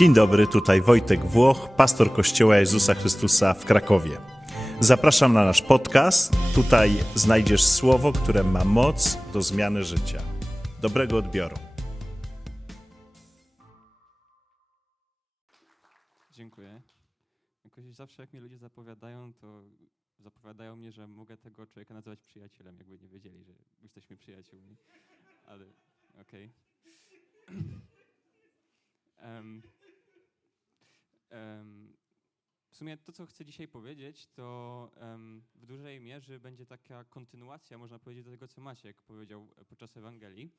Dzień dobry, tutaj Wojtek Włoch, pastor Kościoła Jezusa Chrystusa w Krakowie. Zapraszam na nasz podcast. Tutaj znajdziesz słowo, które ma moc do zmiany życia. Dobrego odbioru. Dziękuję. Jakoś zawsze jak mnie ludzie zapowiadają, to zapowiadają mnie, że mogę tego człowieka nazywać przyjacielem, jakby nie wiedzieli, że jesteśmy przyjaciółmi. Ale okej. Em, em, w sumie to, co chcę dzisiaj powiedzieć, to w dużej mierze będzie taka kontynuacja, można powiedzieć, do tego, co Maciek powiedział e, podczas Ewangelii.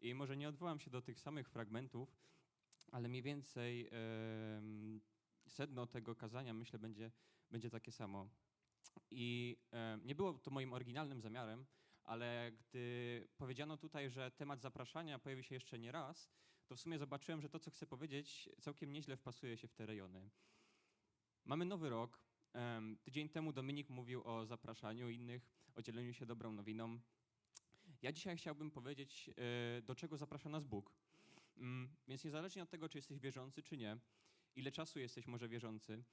I może nie odwołam się do tych samych fragmentów, ale mniej więcej sedno tego kazania, myślę, będzie, będzie takie samo. I nie było to moim oryginalnym zamiarem, ale gdy powiedziano tutaj, że temat zapraszania pojawi się jeszcze nie raz, to w sumie zobaczyłem, że to, co chcę powiedzieć, całkiem nieźle wpasuje się w te rejony. Mamy nowy rok. Tydzień temu Dominik mówił o zapraszaniu innych, o dzieleniu się dobrą nowiną. Ja dzisiaj chciałbym powiedzieć, e, do czego zaprasza nas Bóg. Mm, Więc niezależnie od tego, czy jesteś wierzący, czy nie, ile czasu jesteś może wierzący,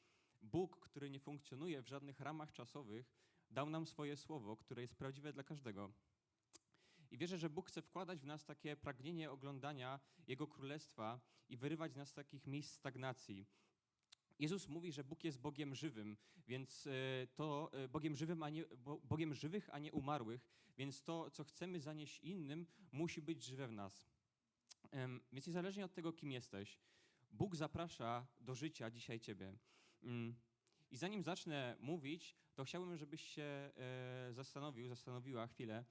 Bóg, który nie funkcjonuje w żadnych ramach czasowych, dał nam swoje słowo, które jest prawdziwe dla każdego. I wierzę, że Bóg chce wkładać w nas takie pragnienie oglądania Jego królestwa i wyrywać z nas takich miejsc stagnacji. Jezus mówi, że Bóg jest Bogiem żywym, więc e, to e, Bogiem żywym, a nie, bo- Bogiem żywych, a nie umarłych, więc to, co chcemy zanieść innym, musi być żywe w nas. Więc niezależnie od tego, kim jesteś, Bóg zaprasza do życia dzisiaj Ciebie. Mm. I zanim zacznę mówić, to chciałbym, żebyś się e, zastanowił, zastanowiła chwilę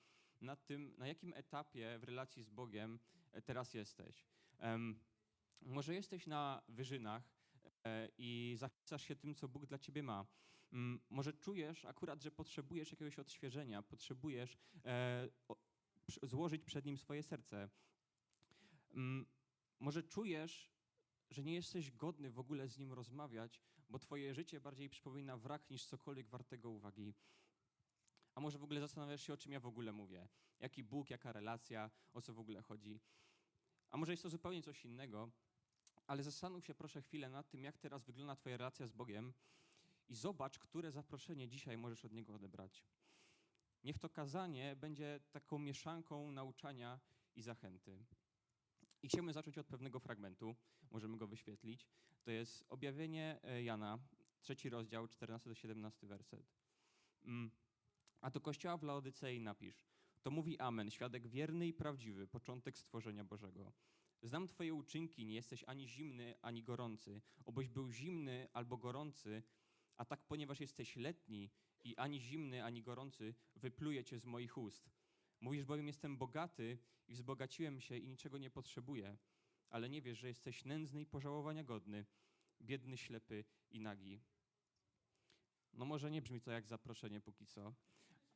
nad tym, na jakim etapie w relacji z Bogiem e, teraz jesteś. Może jesteś na wyżynach e, i zachwycasz się tym, co Bóg dla Ciebie ma. Mm, Może czujesz akurat, że potrzebujesz jakiegoś odświeżenia, potrzebujesz e, złożyć przed Nim swoje serce. Mm, Może czujesz, że nie jesteś godny w ogóle z nim rozmawiać, bo twoje życie bardziej przypomina wrak niż cokolwiek wartego uwagi. A może w ogóle zastanawiasz się, o czym ja w ogóle mówię? Jaki Bóg, jaka relacja, o co w ogóle chodzi? A może jest to zupełnie coś innego, ale zastanów się proszę chwilę nad tym, jak teraz wygląda twoja relacja z Bogiem i zobacz, które zaproszenie dzisiaj możesz od Niego odebrać. Niech to kazanie będzie taką mieszanką nauczania i zachęty. I chciałbym zacząć od pewnego fragmentu, możemy go wyświetlić. To jest objawienie e, Jana, trzeci rozdział, 14 do 17 werset. Mm. A do kościoła w Laodycei napisz. To mówi Amen, świadek wierny i prawdziwy, początek stworzenia Bożego. Znam Twoje uczynki, nie jesteś ani zimny, ani gorący. Obyś był zimny albo gorący, a tak ponieważ jesteś letni i ani zimny, ani gorący, wypluję Cię z moich ust. Mówisz bowiem, jestem bogaty i wzbogaciłem się i niczego nie potrzebuję, ale nie wiesz, że jesteś nędzny i pożałowania godny, biedny, ślepy i nagi. No może nie brzmi to jak zaproszenie póki co,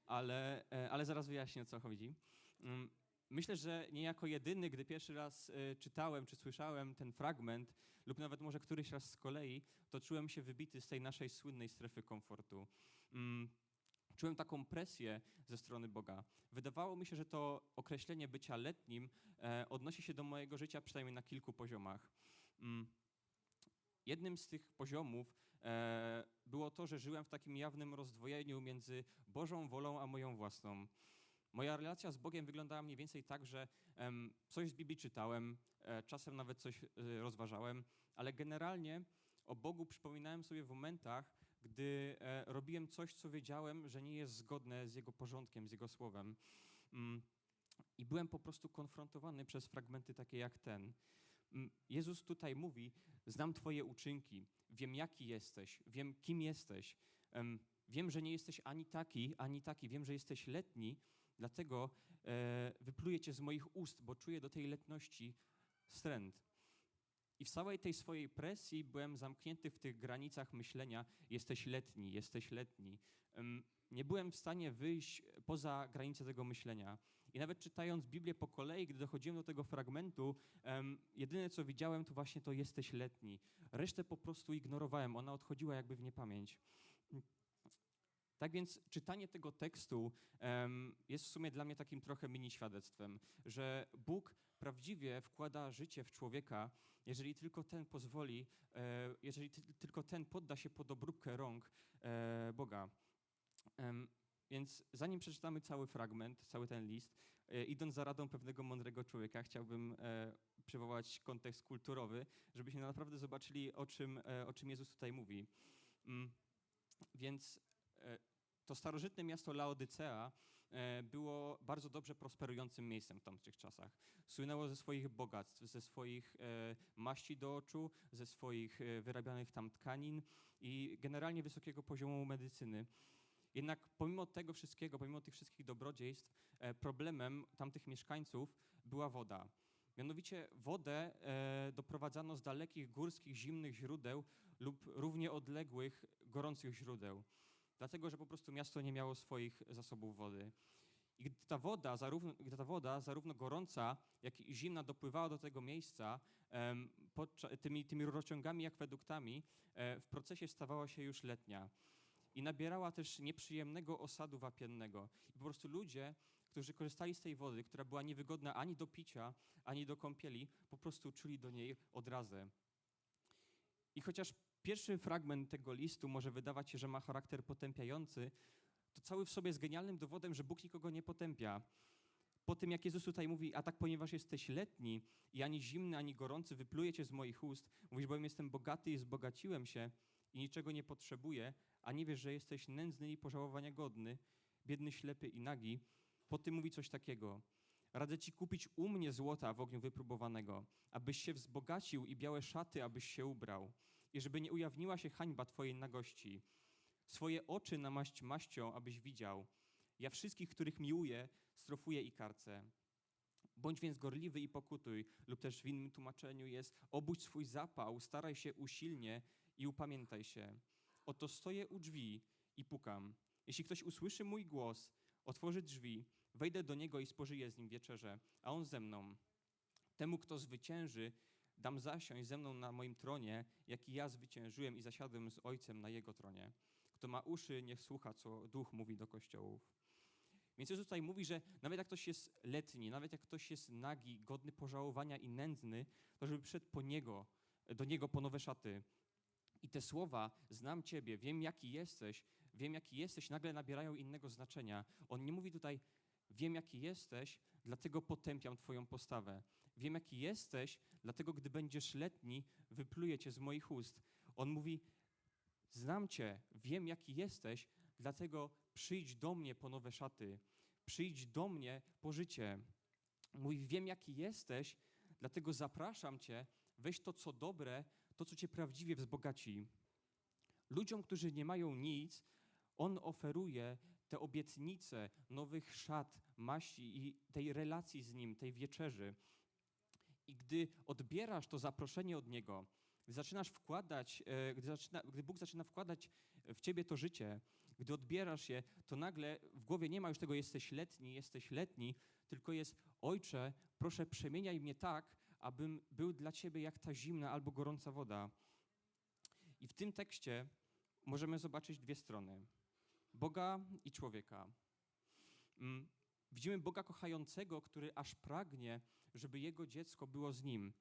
ale, e, ale zaraz wyjaśnię, o co chodzi. Mm, Myślę, że niejako jedyny, gdy pierwszy raz e, czytałem czy słyszałem ten fragment, lub nawet może któryś raz z kolei, to czułem się wybity z tej naszej słynnej strefy komfortu. Mm, Czułem taką presję ze strony Boga. Wydawało mi się, że to określenie bycia letnim e, odnosi się do mojego życia przynajmniej na kilku poziomach. Mm. Jednym z tych poziomów było to, że żyłem w takim jawnym rozdwojeniu między Bożą wolą a moją własną. Moja relacja z Bogiem wyglądała mniej więcej tak, że coś z Biblii czytałem, e, czasem nawet coś e, rozważałem, ale generalnie o Bogu przypominałem sobie w momentach, gdy e, robiłem coś, co wiedziałem, że nie jest zgodne z Jego porządkiem, z Jego słowem. Mm, I byłem po prostu konfrontowany przez fragmenty takie jak ten. Mm, Jezus tutaj mówi: Znam Twoje uczynki, wiem jaki jesteś, wiem kim jesteś. Em, Wiem, że nie jesteś ani taki, ani taki. Wiem, że jesteś letni, dlatego e, wypluję Cię z moich ust, bo czuję do tej letności wstręt. I w całej tej swojej presji byłem zamknięty w tych granicach myślenia: jesteś letni, jesteś letni. Nie byłem w stanie wyjść poza granice tego myślenia. I nawet czytając Biblię po kolei, gdy dochodziłem do tego fragmentu, em, jedyne co widziałem, to właśnie to jesteś letni. Resztę po prostu ignorowałem, ona odchodziła jakby w niepamięć. Tak więc czytanie tego tekstu em, jest w sumie dla mnie takim trochę mini świadectwem, że Bóg prawdziwie wkłada życie w człowieka, jeżeli tylko ten pozwoli, e, jeżeli ty, tylko ten podda się pod obróbkę rąk e, Boga. Więc zanim przeczytamy cały fragment, cały ten list, e, idąc za radą pewnego mądrego człowieka, chciałbym e, przywołać kontekst kulturowy, żebyśmy naprawdę zobaczyli, o czym, e, o czym Jezus tutaj mówi. Mm, Więc to starożytne miasto Laodycea było bardzo dobrze prosperującym miejscem w tamtych czasach. Słynęło ze swoich bogactw, ze swoich maści do oczu, ze swoich wyrabianych tam tkanin i generalnie wysokiego poziomu medycyny. Jednak pomimo tego wszystkiego, pomimo tych wszystkich dobrodziejstw, e, problemem tamtych mieszkańców była woda. Mianowicie wodę e, doprowadzano z dalekich górskich, zimnych źródeł lub równie odległych, gorących źródeł. Dlatego, że po prostu miasto nie miało swoich zasobów wody. I gdy ta woda, zarówno, gdy ta woda, zarówno gorąca, jak i zimna, dopływała do tego miejsca, tymi, tymi rurociągami, akweduktami, e, w procesie stawała się już letnia. I nabierała też nieprzyjemnego osadu wapiennego. I po prostu ludzie, którzy korzystali z tej wody, która była niewygodna ani do picia, ani do kąpieli, po prostu czuli do niej odrazę. I chociaż pierwszy fragment tego listu może wydawać się, że ma charakter potępiający, to cały w sobie jest genialnym dowodem, że Bóg nikogo nie potępia. Po tym, jak Jezus tutaj mówi, a tak ponieważ jesteś letni i ani zimny, ani gorący wyplujecie z moich ust, mówisz, bowiem jestem bogaty i zbogaciłem się i niczego nie potrzebuję, a nie wiesz, że jesteś nędzny i pożałowania godny, biedny, ślepy i nagi. Po tym mówi coś takiego. Radzę ci kupić u mnie złota w ogniu wypróbowanego, abyś się wzbogacił i białe szaty, abyś się ubrał, i żeby nie ujawniła się hańba twojej nagości. Swoje oczy namaść maścią, abyś widział. Ja wszystkich, których miłuję, strofuję i karcę. Bądź więc gorliwy i pokutuj, lub też w innym tłumaczeniu jest obudź swój zapał, staraj się usilnie i upamiętaj się. Oto stoję u drzwi i pukam. Jeśli ktoś usłyszy mój głos, otworzy drzwi, wejdę do niego i spożyję z nim wieczerzę, a on ze mną. Temu, kto zwycięży, dam zasiąść ze mną na moim tronie, jak i ja zwyciężyłem i zasiadłem z Ojcem na jego tronie. Kto ma uszy, niech słucha, co Duch mówi do kościołów. Więc Jezus tutaj mówi, że nawet jak ktoś jest letni, nawet jak ktoś jest nagi, godny pożałowania i nędzny, to żeby przyszedł po niego, do niego po nowe szaty. I te słowa, znam Ciebie, wiem jaki jesteś, wiem jaki jesteś, nagle nabierają innego znaczenia. On nie mówi tutaj, wiem jaki jesteś, dlatego potępiam Twoją postawę. Wiem jaki jesteś, dlatego gdy będziesz letni, wypluję Cię z moich ust. On mówi, znam Cię, wiem jaki jesteś, dlatego przyjdź do mnie po nowe szaty. Przyjdź do mnie po życie. Mówi, wiem jaki jesteś, dlatego zapraszam Cię, weź to co dobre, to co Cię prawdziwie wzbogaci. Ludziom, którzy nie mają nic, On oferuje te obietnice nowych szat, maści i tej relacji z Nim, tej wieczerzy. I gdy odbierasz to zaproszenie od Niego, gdy zaczynasz wkładać, e, gdy, zaczyna, gdy Bóg zaczyna wkładać w Ciebie to życie, gdy odbierasz je, to nagle w głowie nie ma już tego jesteś letni, jesteś letni, tylko jest Ojcze, proszę przemieniaj mnie tak, abym był dla Ciebie jak ta zimna albo gorąca woda. I w tym tekście możemy zobaczyć dwie strony. Boga i człowieka. Mm, Widzimy Boga kochającego, który aż pragnie, żeby jego dziecko było z nim.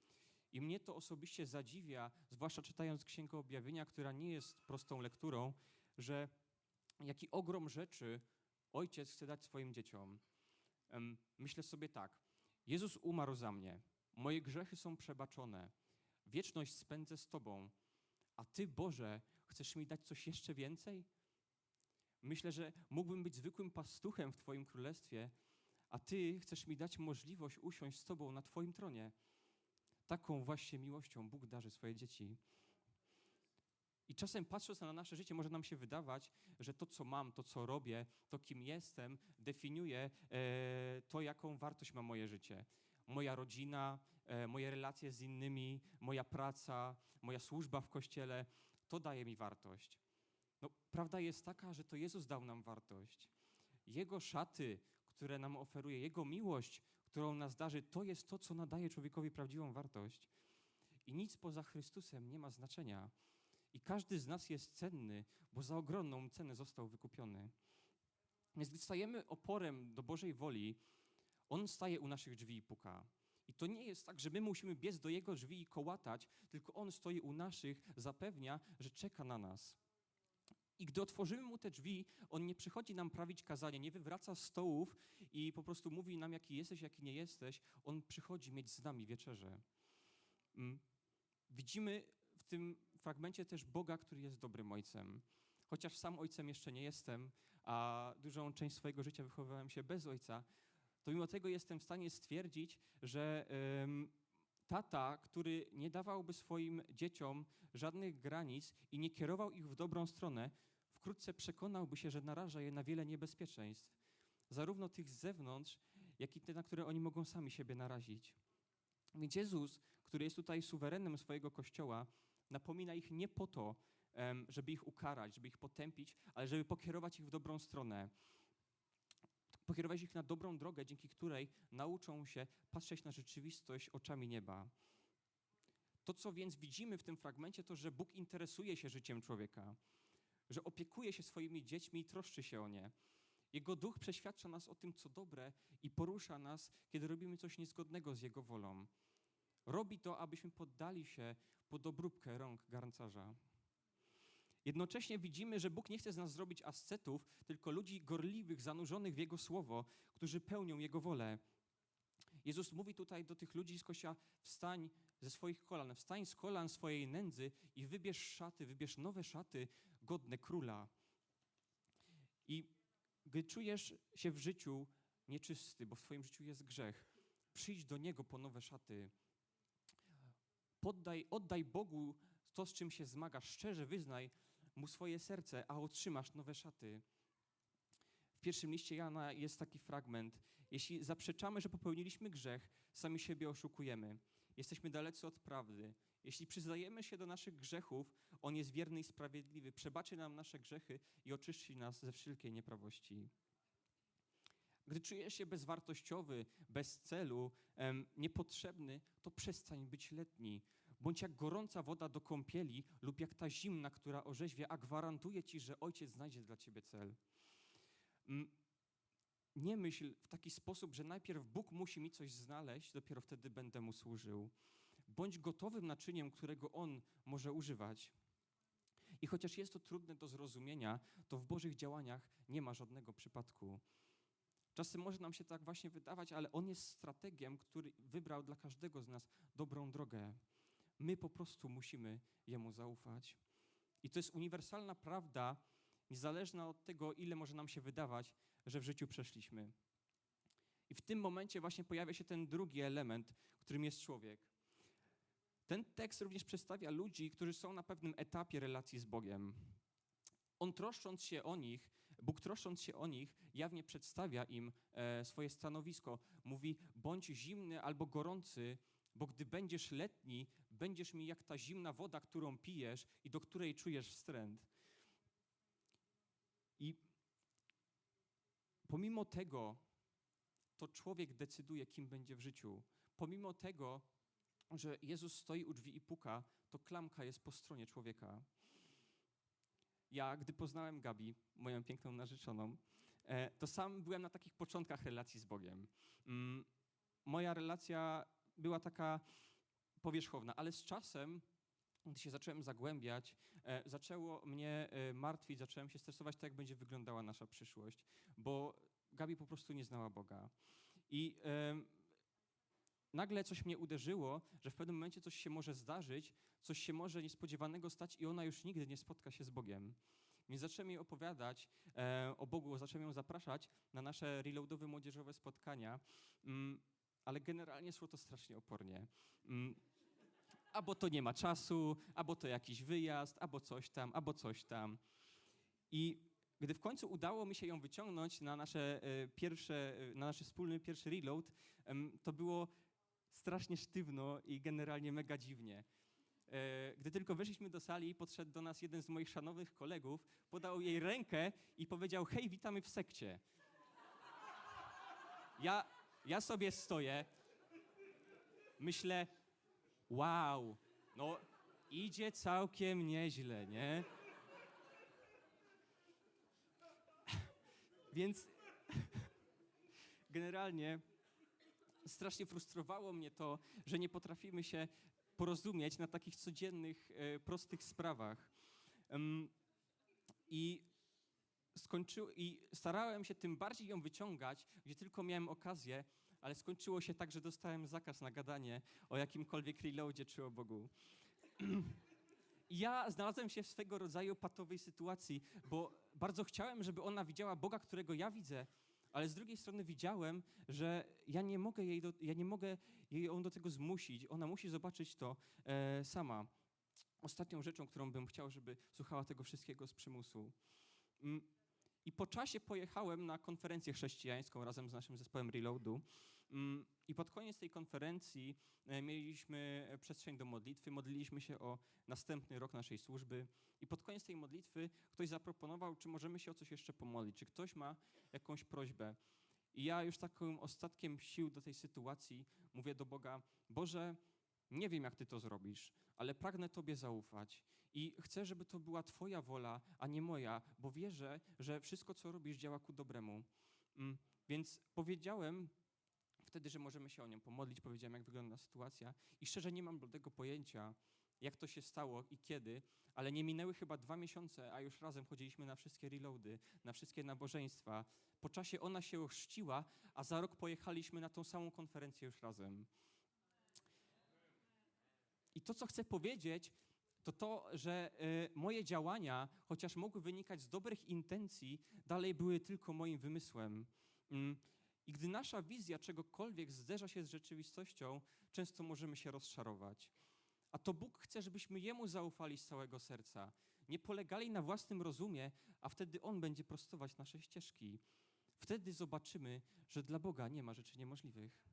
I mnie to osobiście zadziwia, zwłaszcza czytając Księgę Objawienia, która nie jest prostą lekturą, że jaki ogrom rzeczy ojciec chce dać swoim dzieciom. Myślę sobie tak. Jezus umarł za mnie. Moje grzechy są przebaczone. Wieczność spędzę z Tobą. A Ty, Boże, chcesz mi dać coś jeszcze więcej? Myślę, że mógłbym być zwykłym pastuchem w Twoim królestwie, a Ty chcesz mi dać możliwość usiąść z Tobą na Twoim tronie. Taką właśnie miłością Bóg darzy swoje dzieci. I czasem patrząc na nasze życie, może nam się wydawać, że to, co mam, to, co robię, to, kim jestem, definiuje e, to, jaką wartość ma moje życie. Moja rodzina, e, moje relacje z innymi, moja praca, moja służba w kościele, to daje mi wartość. No, prawda jest taka, że to Jezus dał nam wartość. Jego szaty, które nam oferuje, Jego miłość, którą nas darzy, to jest to, co nadaje człowiekowi prawdziwą wartość. I nic poza Chrystusem nie ma znaczenia. I każdy z nas jest cenny, bo za ogromną cenę został wykupiony. Więc gdy stajemy oporem do Bożej woli, On staje u naszych drzwi i puka. I to nie jest tak, że my musimy biec do Jego drzwi i kołatać, tylko On stoi u naszych, zapewnia, że czeka na nas. I gdy otworzymy Mu te drzwi, On nie przychodzi nam prawić kazania, nie wywraca stołów i po prostu mówi nam, jaki jesteś, jaki nie jesteś. On przychodzi mieć z nami wieczerzę. Mm. Widzimy w tym fragmencie też Boga, który jest dobrym Ojcem. Chociaż sam Ojcem jeszcze nie jestem, a dużą część swojego życia wychowywałem się bez Ojca, to mimo tego jestem w stanie stwierdzić, że tata, który nie dawałby swoim dzieciom żadnych granic i nie kierował ich w dobrą stronę, wkrótce przekonałby się, że naraża je na wiele niebezpieczeństw, zarówno tych z zewnątrz, jak i te, na które oni mogą sami siebie narazić. Więc Jezus, który jest tutaj suwerenem swojego kościoła, napomina ich nie po to, żeby ich ukarać, żeby ich potępić, ale żeby pokierować ich w dobrą stronę. Pokierować ich na dobrą drogę, dzięki której nauczą się patrzeć na rzeczywistość oczami nieba. To, co więc widzimy w tym fragmencie, to, że Bóg interesuje się życiem człowieka, że opiekuje się swoimi dziećmi i troszczy się o nie. Jego duch przeświadcza nas o tym, co dobre i porusza nas, kiedy robimy coś niezgodnego z Jego wolą. Robi to, abyśmy poddali się pod obróbkę rąk garncarza. Jednocześnie widzimy, że Bóg nie chce z nas zrobić ascetów, tylko ludzi gorliwych, zanurzonych w Jego słowo, którzy pełnią Jego wolę. Jezus mówi tutaj do tych ludzi z kościoła: wstań ze swoich kolan, wstań z kolan swojej nędzy i wybierz szaty, wybierz nowe szaty godne króla. I gdy czujesz się w życiu nieczysty, bo w Twoim życiu jest grzech, przyjdź do Niego po nowe szaty. Poddaj, oddaj Bogu to, z czym się zmagasz, szczerze wyznaj Mu swoje serce, a otrzymasz nowe szaty. W pierwszym liście Jana jest taki fragment. Jeśli zaprzeczamy, że popełniliśmy grzech, sami siebie oszukujemy. Jesteśmy dalecy od prawdy. Jeśli przyznajemy się do naszych grzechów, On jest wierny i sprawiedliwy, przebaczy nam nasze grzechy i oczyści nas ze wszelkiej nieprawości. Gdy czujesz się bezwartościowy, bez celu, em, niepotrzebny, to przestań być letni. Bądź jak gorąca woda do kąpieli lub jak ta zimna, która orzeźwia, a gwarantuję ci, że Ojciec znajdzie dla ciebie cel. Mm, Nie myśl w taki sposób, że najpierw Bóg musi mi coś znaleźć, dopiero wtedy będę mu służył. Bądź gotowym naczyniem, którego On może używać. I chociaż jest to trudne do zrozumienia, to w Bożych działaniach nie ma żadnego przypadku. Czasem może nam się tak właśnie wydawać, ale On jest strategiem, który wybrał dla każdego z nas dobrą drogę. My po prostu musimy Jemu zaufać. I to jest uniwersalna prawda, niezależna od tego, ile może nam się wydawać, że w życiu przeszliśmy. I w tym momencie właśnie pojawia się ten drugi element, którym jest człowiek. Ten tekst również przedstawia ludzi, którzy są na pewnym etapie relacji z Bogiem. On troszcząc się o nich, Bóg troszcząc się o nich, jawnie przedstawia im e, swoje stanowisko. Mówi: bądź zimny albo gorący, bo gdy będziesz letni, będziesz mi jak ta zimna woda, którą pijesz i do której czujesz wstręt. I pomimo tego, to człowiek decyduje, kim będzie w życiu. Pomimo tego, że Jezus stoi u drzwi i puka, to klamka jest po stronie człowieka. Ja, gdy poznałem Gabi, moją piękną narzeczoną, e, to sam byłem na takich początkach relacji z Bogiem. Mm, Moja relacja była taka powierzchowna, ale z czasem, gdy się zacząłem zagłębiać, e, zaczęło mnie e, martwić, zacząłem się stresować, tak jak będzie wyglądała nasza przyszłość, bo Gabi po prostu nie znała Boga. I nagle coś mnie uderzyło, że w pewnym momencie coś się może zdarzyć, coś się może niespodziewanego stać i ona już nigdy nie spotka się z Bogiem. Więc zacząłem jej opowiadać e, o Bogu, zacząłem ją zapraszać na nasze reloadowe młodzieżowe spotkania, mm, ale generalnie szło to strasznie opornie. Albo to nie ma czasu, albo to jakiś wyjazd, albo coś tam, albo coś tam. I gdy w końcu udało mi się ją wyciągnąć na nasze e, pierwsze, e, na nasz wspólny pierwszy reload, to było strasznie sztywno i generalnie mega dziwnie. E, Gdy tylko weszliśmy do sali, podszedł do nas jeden z moich szanownych kolegów, podał jej rękę i powiedział: Hej, witamy w sekcie. Ja, ja sobie stoję, myślę: Wow, no idzie całkiem nieźle, nie? Więc generalnie strasznie frustrowało mnie to, że nie potrafimy się porozumieć na takich codziennych, e, prostych sprawach. I skończył, i starałem się tym bardziej ją wyciągać, gdzie tylko miałem okazję, ale skończyło się tak, że dostałem zakaz na gadanie o jakimkolwiek reloadzie czy o Bogu. Ja znalazłem się w swego rodzaju patowej sytuacji, bo bardzo chciałem, żeby ona widziała Boga, którego ja widzę, ale z drugiej strony widziałem, że ja nie mogę jej, do, ja nie mogę jej ją do tego zmusić. Ona musi zobaczyć to e, sama. Ostatnią rzeczą, którą bym chciał, żeby słuchała tego wszystkiego z przymusu. Mm, I po czasie pojechałem na konferencję chrześcijańską razem z naszym zespołem Reloadu. Mm, I pod koniec tej konferencji e, mieliśmy przestrzeń do modlitwy, modliliśmy się o następny rok naszej służby. I pod koniec tej modlitwy ktoś zaproponował, czy możemy się o coś jeszcze pomodlić, czy ktoś ma jakąś prośbę. I ja już takim ostatkiem sił do tej sytuacji mówię do Boga: Boże, nie wiem, jak Ty to zrobisz, ale pragnę Tobie zaufać. I chcę, żeby to była Twoja wola, a nie moja, bo wierzę, że wszystko, co robisz, działa ku dobremu. Mm, Więc powiedziałem wtedy, że możemy się o nią pomodlić, powiedziałem, jak wygląda sytuacja. I szczerze nie mam bladego pojęcia, jak to się stało i kiedy, ale nie minęły chyba dwa miesiące, a już razem chodziliśmy na wszystkie reloady, na wszystkie nabożeństwa. Po czasie ona się ochrzciła, a za rok pojechaliśmy na tą samą konferencję już razem. I to, co chcę powiedzieć, to to, że y, moje działania, chociaż mogły wynikać z dobrych intencji, dalej były tylko moim wymysłem. I gdy nasza wizja czegokolwiek zderza się z rzeczywistością, często możemy się rozczarować. A to Bóg chce, żebyśmy Jemu zaufali z całego serca. Nie polegali na własnym rozumie, a wtedy On będzie prostować nasze ścieżki. Wtedy zobaczymy, że dla Boga nie ma rzeczy niemożliwych.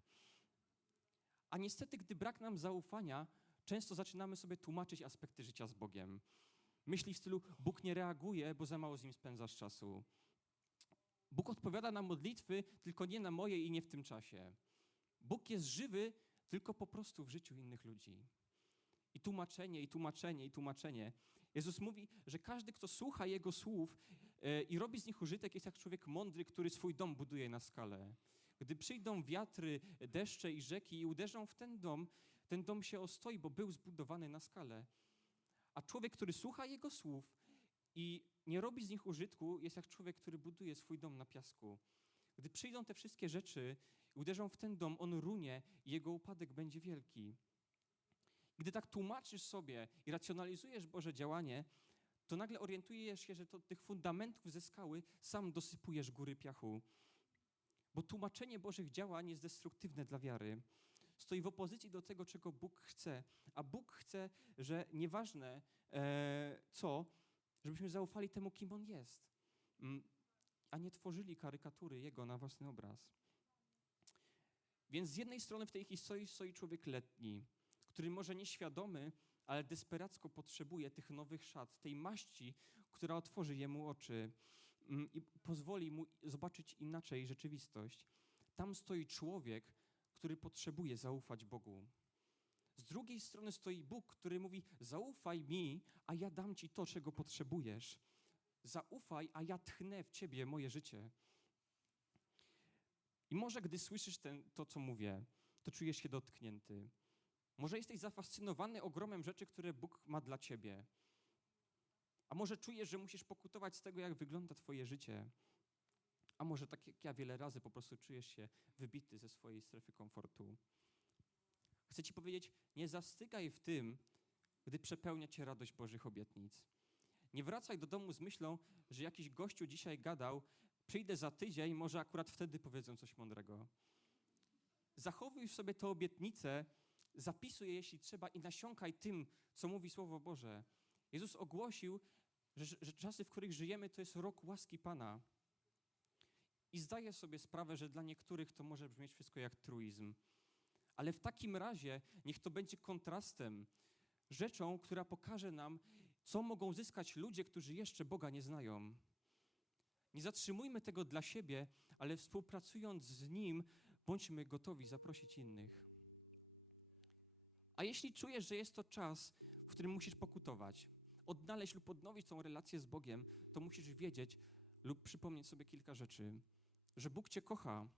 A niestety, gdy brak nam zaufania, często zaczynamy sobie tłumaczyć aspekty życia z Bogiem. Myśli w stylu: Bóg nie reaguje, bo za mało z nim spędzasz czasu. Bóg odpowiada na modlitwy, tylko nie na moje i nie w tym czasie. Bóg jest żywy, tylko po prostu w życiu innych ludzi. I tłumaczenie, i tłumaczenie, i tłumaczenie. Jezus mówi, że każdy, kto słucha Jego słów e, i robi z nich użytek, jest jak człowiek mądry, który swój dom buduje na skalę. Gdy przyjdą wiatry, deszcze i rzeki i uderzą w ten dom, ten dom się ostoi, bo był zbudowany na skalę. A człowiek, który słucha Jego słów i nie robi z nich użytku, jest jak człowiek, który buduje swój dom na piasku. Gdy przyjdą te wszystkie rzeczy i uderzą w ten dom, on runie i jego upadek będzie wielki. Gdy tak tłumaczysz sobie i racjonalizujesz Boże działanie, to nagle orientujesz się, że to tych fundamentów ze skały sam dosypujesz góry piachu. Bo tłumaczenie Bożych działań jest destruktywne dla wiary. Stoi w opozycji do tego, czego Bóg chce. A Bóg chce, że nieważne e, co, żebyśmy zaufali temu, kim On jest, mm, a nie tworzyli karykatury Jego na własny obraz. Więc z jednej strony w tej historii stoi człowiek letni, który może nieświadomy, ale desperacko potrzebuje tych nowych szat, tej maści, która otworzy jemu oczy mm, i pozwoli mu zobaczyć inaczej rzeczywistość. Tam stoi człowiek, który potrzebuje zaufać Bogu. Z drugiej strony stoi Bóg, który mówi: Zaufaj mi, a ja dam ci to, czego potrzebujesz. Zaufaj, a ja tchnę w ciebie moje życie. I może gdy słyszysz ten, to, co mówię, to czujesz się dotknięty. Może jesteś zafascynowany ogromem rzeczy, które Bóg ma dla ciebie. A może czujesz, że musisz pokutować z tego, jak wygląda Twoje życie. A może tak jak ja wiele razy po prostu czujesz się wybity ze swojej strefy komfortu. Chcę Ci powiedzieć, nie zastygaj w tym, gdy przepełnia Cię radość Bożych obietnic. Nie wracaj do domu z myślą, że jakiś gościu dzisiaj gadał, przyjdę za tydzień, może akurat wtedy powiedzą coś mądrego. Zachowuj w sobie te obietnice, zapisuj je, jeśli trzeba, i nasiąkaj tym, co mówi Słowo Boże. Jezus ogłosił, że, że czasy, w których żyjemy, to jest rok łaski Pana. I zdaję sobie sprawę, że dla niektórych to może brzmieć wszystko jak truizm. Ale w takim razie niech to będzie kontrastem, rzeczą, która pokaże nam, co mogą zyskać ludzie, którzy jeszcze Boga nie znają. Nie zatrzymujmy tego dla siebie, ale współpracując z Nim, bądźmy gotowi zaprosić innych. A jeśli czujesz, że jest to czas, w którym musisz pokutować, odnaleźć lub odnowić tą relację z Bogiem, to musisz wiedzieć lub przypomnieć sobie kilka rzeczy. Że Bóg Cię kocha,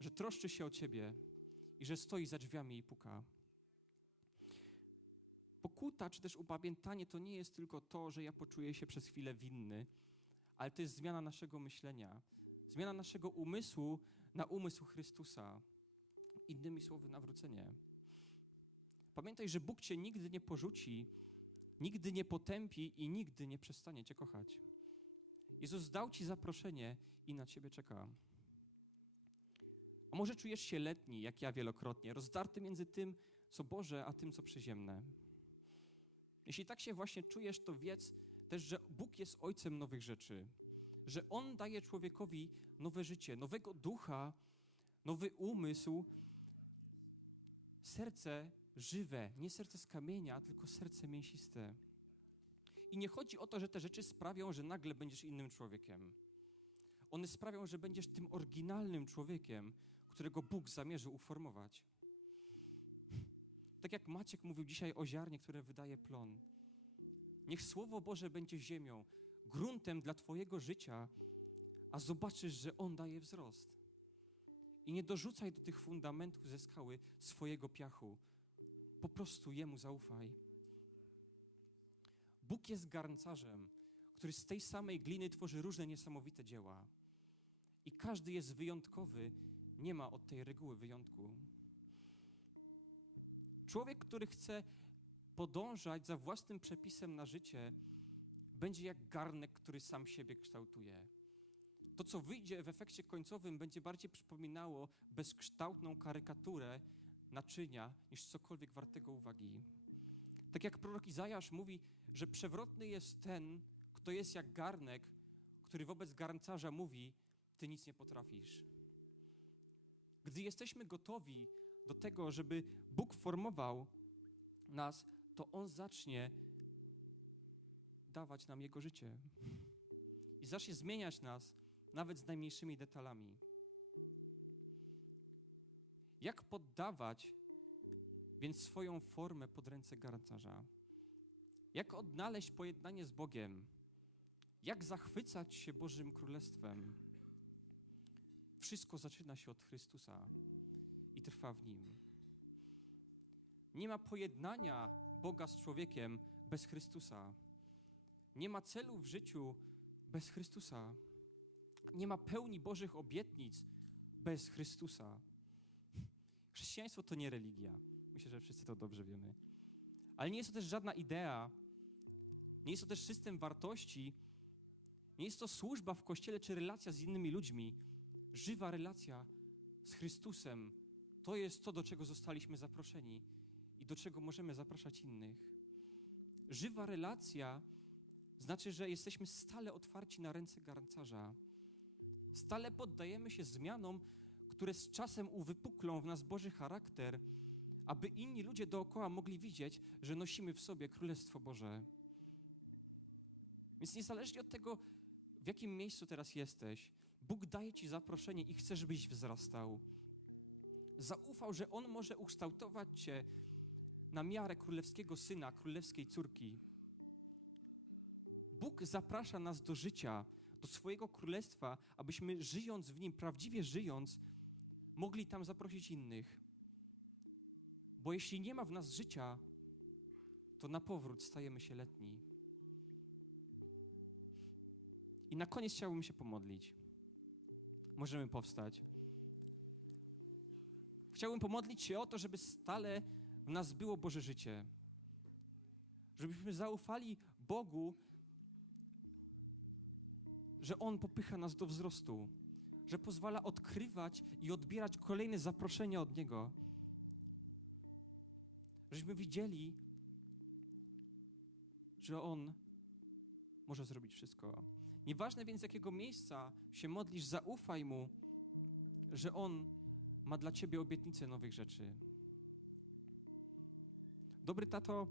że troszczy się o Ciebie i że stoi za drzwiami i puka. Pokuta czy też upamiętanie to nie jest tylko to, że ja poczuję się przez chwilę winny, ale to jest zmiana naszego myślenia, zmiana naszego umysłu na umysł Chrystusa. Innymi słowy, nawrócenie. Pamiętaj, że Bóg cię nigdy nie porzuci, nigdy nie potępi i nigdy nie przestanie cię kochać. Jezus dał ci zaproszenie i na ciebie czeka. A może czujesz się letni, jak ja wielokrotnie, rozdarty między tym, co Boże, a tym, co przyziemne. Jeśli tak się właśnie czujesz, to wiedz też, że Bóg jest Ojcem nowych rzeczy, że On daje człowiekowi nowe życie, nowego ducha, nowy umysł, serce żywe, nie serce z kamienia, tylko serce mięsiste. I nie chodzi o to, że te rzeczy sprawią, że nagle będziesz innym człowiekiem. One sprawią, że będziesz tym oryginalnym człowiekiem, którego Bóg zamierzył uformować. Tak jak Maciek mówił dzisiaj o ziarnie, które wydaje plon. Niech Słowo Boże będzie ziemią, gruntem dla Twojego życia, a zobaczysz, że On daje wzrost. I nie dorzucaj do tych fundamentów ze skały swojego piachu. Po prostu Jemu zaufaj. Bóg jest garncarzem, który z tej samej gliny tworzy różne niesamowite dzieła. I każdy jest wyjątkowy, nie ma od tej reguły wyjątku. Człowiek, który chce podążać za własnym przepisem na życie, będzie jak garnek, który sam siebie kształtuje. To, co wyjdzie w efekcie końcowym, będzie bardziej przypominało bezkształtną karykaturę naczynia niż cokolwiek wartego uwagi. Tak jak prorok Izajasz mówi, że przewrotny jest ten, kto jest jak garnek, który wobec garncarza mówi: Ty nic nie potrafisz. Gdy jesteśmy gotowi do tego, żeby Bóg formował nas, to On zacznie dawać nam Jego życie. I zacznie zmieniać nas nawet z najmniejszymi detalami. Jak poddawać więc swoją formę pod ręce garncarza? Jak odnaleźć pojednanie z Bogiem? Jak zachwycać się Bożym Królestwem? Wszystko zaczyna się od Chrystusa i trwa w nim. Nie ma pojednania Boga z człowiekiem bez Chrystusa. Nie ma celu w życiu bez Chrystusa. Nie ma pełni Bożych obietnic bez Chrystusa. Chrześcijaństwo to nie religia. Myślę, że wszyscy to dobrze wiemy. Ale nie jest to też żadna idea. Nie jest to też system wartości. Nie jest to służba w kościele czy relacja z innymi ludźmi. Żywa relacja z Chrystusem to jest to, do czego zostaliśmy zaproszeni i do czego możemy zapraszać innych. Żywa relacja znaczy, że jesteśmy stale otwarci na ręce garncarza. Stale poddajemy się zmianom, które z czasem uwypuklą w nas Boży charakter, aby inni ludzie dookoła mogli widzieć, że nosimy w sobie Królestwo Boże. Więc niezależnie od tego, w jakim miejscu teraz jesteś, Bóg daje Ci zaproszenie i chce, żebyś wzrastał. Zaufał, że On może ukształtować Cię na miarę królewskiego syna, królewskiej córki. Bóg zaprasza nas do życia, do swojego królestwa, abyśmy żyjąc w nim, prawdziwie żyjąc, mogli tam zaprosić innych. Bo jeśli nie ma w nas życia, to na powrót stajemy się letni. I na koniec chciałbym się pomodlić. Możemy powstać. Chciałbym pomodlić się o to, żeby stale w nas było Boże życie. Żebyśmy zaufali Bogu, że On popycha nas do wzrostu, że pozwala odkrywać i odbierać kolejne zaproszenia od Niego. Żebyśmy widzieli, że On może zrobić wszystko. Nieważne więc, jakiego miejsca się modlisz, zaufaj Mu, że On ma dla Ciebie obietnicę nowych rzeczy. Dobry tato,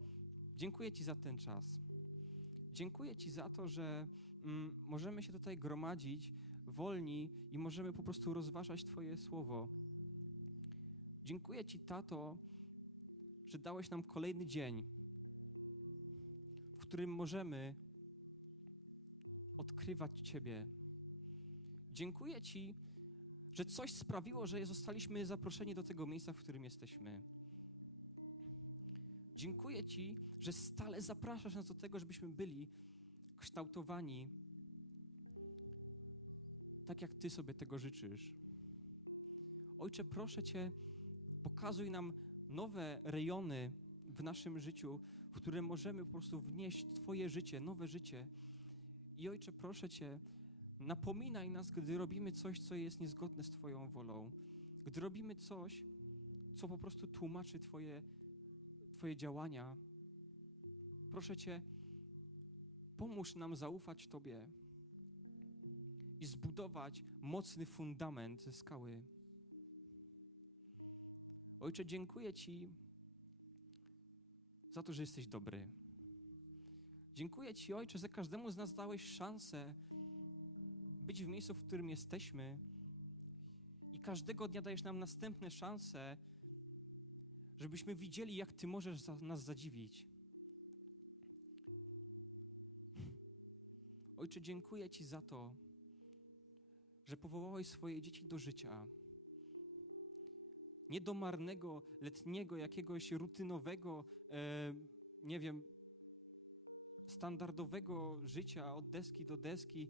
dziękuję Ci za ten czas. Dziękuję Ci za to, że mm, możemy się tutaj gromadzić wolni i możemy po prostu rozważać Twoje słowo. Dziękuję Ci, tato, że dałeś nam kolejny dzień, w którym możemy odkrywać Ciebie. Dziękuję Ci, że coś sprawiło, że zostaliśmy zaproszeni do tego miejsca, w którym jesteśmy. Dziękuję Ci, że stale zapraszasz nas do tego, żebyśmy byli kształtowani tak, jak Ty sobie tego życzysz. Ojcze, proszę Cię, pokazuj nam nowe rejony w naszym życiu, w które możemy po prostu wnieść Twoje życie, nowe życie. I Ojcze, proszę Cię, napominaj nas, gdy robimy coś, co jest niezgodne z Twoją wolą. Gdy robimy coś, co po prostu tłumaczy Twoje, twoje działania. Proszę Cię, pomóż nam zaufać Tobie i zbudować mocny fundament ze skały. Ojcze, dziękuję Ci za to, że jesteś dobry. Dziękuję Ci, Ojcze, że każdemu z nas dałeś szansę być w miejscu, w którym jesteśmy i każdego dnia dajesz nam następne szanse, żebyśmy widzieli, jak Ty możesz za, nas zadziwić. Ojcze, dziękuję Ci za to, że powołałeś swoje dzieci do życia. Nie do marnego, letniego, jakiegoś rutynowego, e, nie wiem, standardowego życia od deski do deski.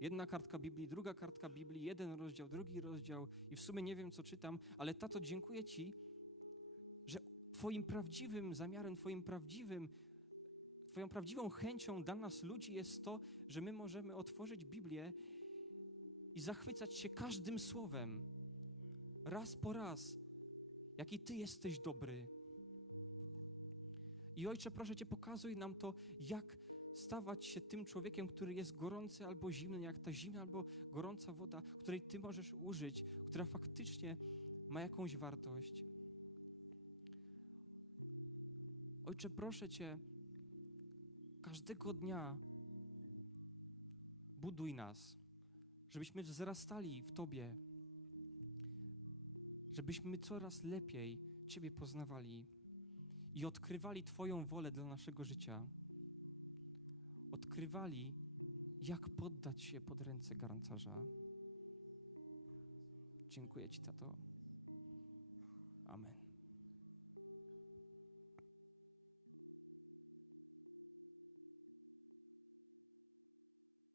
Jedna kartka Biblii, druga kartka Biblii, jeden rozdział, drugi rozdział i w sumie nie wiem, co czytam, ale tato, dziękuję Ci, że Twoim prawdziwym zamiarem, Twoim prawdziwym, Twoją prawdziwą chęcią dla nas ludzi jest to, że my możemy otworzyć Biblię i zachwycać się każdym słowem, raz po raz, jaki Ty jesteś dobry. I Ojcze, proszę Cię, pokazuj nam to, jak stawać się tym człowiekiem, który jest gorący albo zimny, jak ta zimna albo gorąca woda, której Ty możesz użyć, która faktycznie ma jakąś wartość. Ojcze, proszę Cię, każdego dnia buduj nas, żebyśmy wzrastali w Tobie, żebyśmy coraz lepiej Ciebie poznawali i odkrywali Twoją wolę dla naszego życia. Odkrywali, jak poddać się pod ręce garancarza. Dziękuję Ci, Tato. Amen.